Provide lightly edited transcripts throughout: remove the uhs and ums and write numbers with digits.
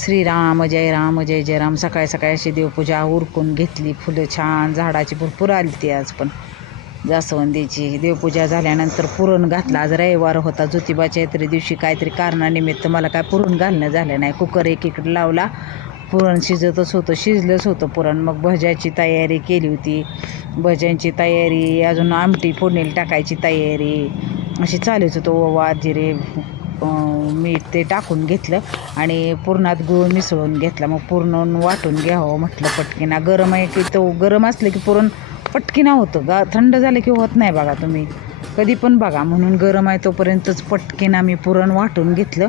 श्रीराम जय राम जय जय राम. सकाळी सकाळी अशी देवपूजा उरकून घेतली. फुलं छान झाडाची भरपूर आली ती आज पण जास्वंदीची. देवपूजा झाल्यानंतर पुरण घातला. आज रविवार होता. ज्योतिबाच्या यात्रे दिवशी काहीतरी कारणानिमित्त मला काय पुरण घालणं झालं नाही. कुकर एकीकडे लावला. पुरण शिजतच होतं, शिजलंच होतं पुरण. मग भज्याची तयारी केली होती. भज्यांची तयारी, अजून आमटी फोडणीला टाकायची तयारी अशी चालूच होतं. ओवा जिरे मीठ ते टाकून घेतलं आणि पुरणात गूळ मिसळून घेतला. मग पुरण वाटून घ्यावं म्हटलं पटकीना. गरम आहे की तो गरम असलं की पुरण पटकीना होतं. थंड झालं की होत नाही बघा. तुम्ही कधी पण बघा. म्हणून गरम आहे तोपर्यंतच पटकीना मी पुरण वाटून घेतलं.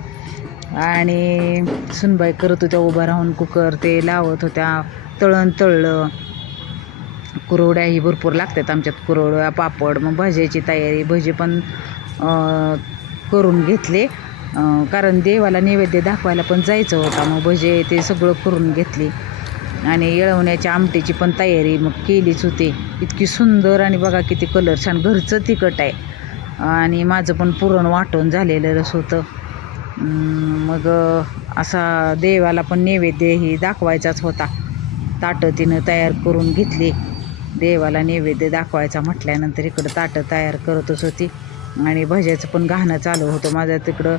आणि सुनबाई करत होत्या उभा राहून, कुकर ते लावत होत्या. तळलं. कुरवड्याही भरपूर लागतात आमच्यात, कुरवड्या पापड. मग भज्याची तयारी, भजी पण करून घेतले. कारण देवाला नैवेद्य दाखवायला पण जायचं होता. मग भजे ते सगळं करून घेतली. आणि येळवण्याच्या आमटीची पण तयारी मग केलीच होती. इतकी सुंदर. आणि बघा किती कलर छान. घरचं तिखट आहे. आणि माझं पण पुरण वाटून झालेलं होतं. मग असा देवाला पण नैवेद्य ही दाखवायचाच होता. ताटं तिनं तयार करून घेतली. देवाला नैवेद्य दाखवायचा म्हटल्यानंतर इकडं ताटं तयार करतच होती. आणि भज्याचं पण घाणं चालू होतं माझं तिकडं.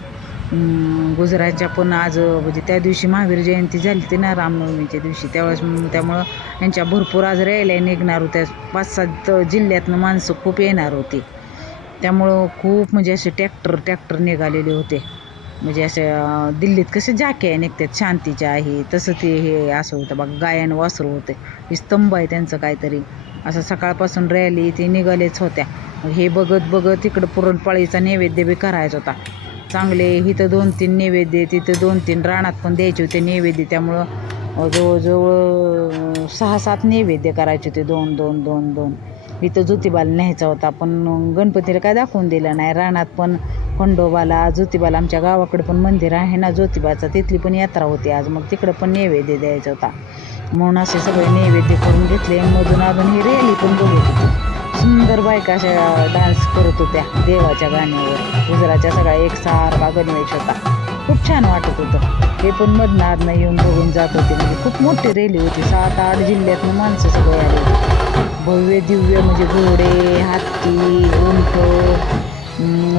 गुजरातच्या पण आज म्हणजे त्या दिवशी महावीर जयंती झाली होती ना, रामनवमीच्या दिवशी. त्यामुळं यांच्या भरपूर आज रॅल्या निघणार होत्या. 5-7 जिल्ह्यातनं माणसं खूप येणार होती. त्यामुळं खूप म्हणजे असे ट्रॅक्टर निघालेले होते. म्हणजे असे दिल्लीत कसे जाके निघतात शांतीच्या आहे तसं ते हे असं होतं बघा. गायन वासरू होते. स्तंभ आहे त्यांचं काहीतरी. असं सकाळपासून रॅली ते निघालेच होत्या. हे बघत इकडं पुरणपोळीचा नैवेद्य बी करायचा होता. चांगले इथं 2-3 नैवेद्य, तिथं 2-3 रानात पण द्यायचे होते नैवेद्य. त्यामुळं जवळजवळ 6-7 नैवेद्य करायचे होते. 2 इथं ज्योतिबाला न्यायचा होता. पण गणपतीला काय दाखवून दिलं नाही. रानात पण खंडोबाला, ज्योतिबाला, आमच्या गावाकडे पण मंदिर आहे ना ज्योतिबाचं, तिथली पण यात्रा होती आज. मग तिकडं पण नैवेद्य द्यायचा होता. म्हणून असे सगळे नैवेद्य करून घेतले. मधून ही रॅली पण बघत होती. सुंदर बायका अशा डान्स करत होत्या देवाच्या गाण्यावर. गुजरातच्या सगळ्या एकसारखा गणवेश होता. खूप छान वाटत होतं. हे पण मधनं येऊन बघून जात होते. म्हणजे खूप मोठी रॅली होती. 7-8 जिल्ह्यातनं माणसं सगळे आले. भव्य दिव्य म्हणजे घोडे, हत्ती, उंट,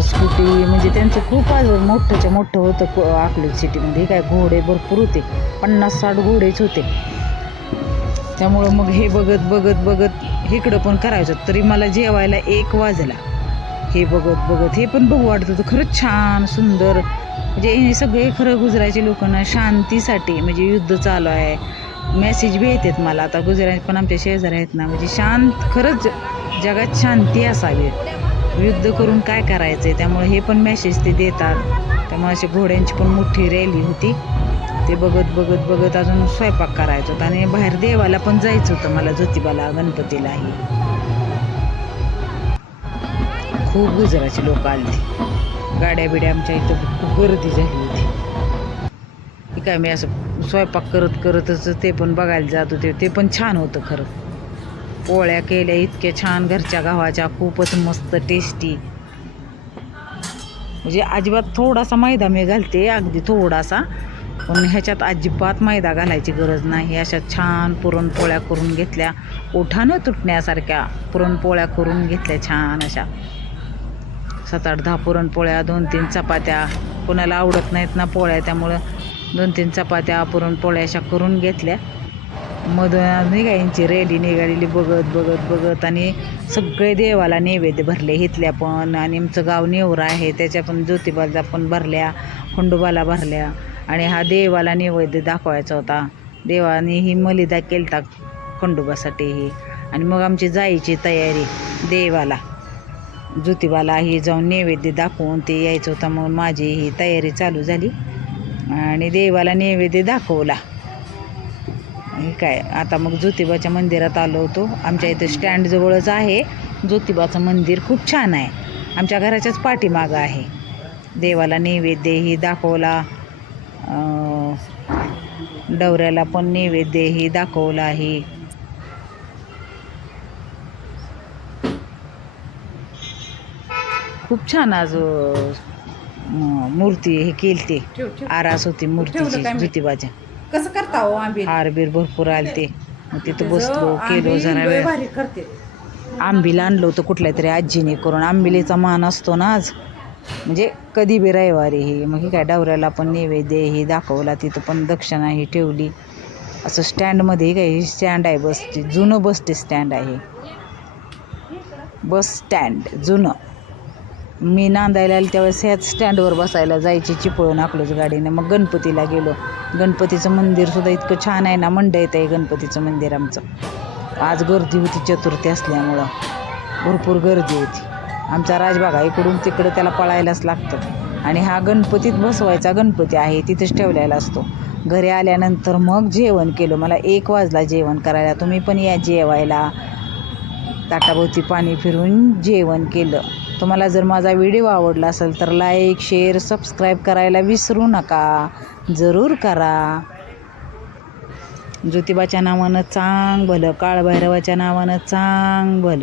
स्कूटी, म्हणजे त्यांचं खूप आज मोठं होतं अकलूज सिटीमध्ये. काय घोडे भरपूर होते. 50-60 घोडेच होते. त्यामुळं मग हे बघत इकडं पण करायचं. तरी मला जेवायला 1 वाजला. हे बघत हे पण बघू वाटत होतं. खरंच छान सुंदर. म्हणजे हे सगळे खरं गुजरातचे लोकांना शांतीसाठी, म्हणजे युद्ध चालू आहे मेसेज बी येतात मला. आता गुजरात पण आमच्या शेजारी आहेत ना, म्हणजे खरंच जगात शांती असावी. युद्ध करून काय करायचं आहे. त्यामुळे हे पण मेसेज ते देतात. त्यामुळे अशी घोड्यांची पण मोठी रॅली होती. ते बघत अजून स्वयंपाक करायचा होता. आणि बाहेर देवाला पण जायचं होतं मला, ज्योतिबाला, गणपतीलाही. खूप गुजरातची लोक आली. गाड्या बिड्या आमच्या इथं खूप गर्दी झाली होती. हे काय मी असं स्वयंपाक करतच ते पण बघायला जात होते. ते पण छान होतं खरं. पोळ्या केल्या इतक्या छान घरच्या गव्हाच्या, खूपच मस्त टेस्टी. म्हणजे अजिबात थोडासा मैदा मी घालते, अगदी थोडासा. पण ह्याच्यात अजिबात मैदा घालायची गरज नाही. अशा छान पुरणपोळ्या करून घेतल्या. ओठानं तुटण्यासारख्या पुरणपोळ्या करून घेतल्या छान अशा. 7-8-10 पुरणपोळ्या, 2-3 चपात्या. कोणाला आवडत नाहीत ना पोळ्या, त्यामुळं 2-3 चपात्या, पुरणपोळ्या अशा करून घेतल्या. मधून निघायची रॅली निघालेली बघत. आणि सगळे देवाला नैवेद्य भरले इथल्या पण. आणि आमचं गाव नेवरा आहे, त्याच्या पण ज्योतिबाला पण भरल्या, खंडोबाला भरल्या. आणि हा देवाला नैवेद्य दाखवायचा होता. देवाने ही मलिदा केलता खंडोबासाठीही. आणि मग आमची जायची तयारी देवाला, ज्योतिबाला ही जाऊन नैवेद्य दाखवून ते यायचं होतं. मग माझी ही तयारी चालू झाली. आणि देवाला नैवेद्य दाखवला. काय आता मग ज्योतिबाच्या मंदिरात आलो होतो. आमच्या इथं स्टँडजवळच आहे ज्योतिबाचं मंदिर. खूप छान आहे. आमच्या घराच्याच पाठीमागं आहे. देवाला नैवेद्यही दाखवला. डवऱ्याला पण नैवेद्यही दाखवला आहे. खूप छान आज मूर्ती हे केली ते ठेव ठेव आरास होती मूर्तीची काय मी? ज्योतिबाच्या. कसं करता हो आंबील हारबीर भरपूर आले ते. मग तिथं बसलो केलो आंबील जरा लय वेळ. भारी करते. आंबील आणलं होतं कुठल्या तरी आजीने करून. आंबिलेचा मान असतो ना आज, म्हणजे कधी बी रविवारी हे. मग ही काय डवऱ्याला पण नैवेद्य हे दाखवला. तिथं पण दक्षिणा ही ठेवली. असं स्टँडमध्ये काय स्टँड आहे बसचे, जुनं बसचे स्टँड आहे, बस स्टँड जुनं. मी नांदायला आले त्यावेळेस ह्याच स्टँडवर बसायला जायची चिपळूण अकलूज गाडीने. मग गणपतीला गेलो. गणपतीचं मंदिरसुद्धा इतकं छान आहे ना, मंडईत आहे गणपतीचं मंदिर आमचं. आज गर्दी होती चतुर्थी असल्यामुळं, भरपूर गर्दी होती. आमचा राजबागा इकडून तिकडं त्याला पळायलाच लागतं. आणि हा गणपतीत बसवायचा गणपती आहे, तिथंच ठेवलेला असतो. घरी आल्यानंतर मग जेवण केलं. मला 1 वाजला जेवण करायला. तुम्ही पण या जेवायला. ताटाभोवती पाणी फिरून जेवण केलं. तुम्हाला जर माझा व्हिडिओ आवडला असेल तर लाईक, शेअर, सबस्क्राईब करायला विसरू नका. जरूर करा. ज्योतिबाच्या नावानं चांग भलं, काळभैरवाच्या नावानं चांग भलं.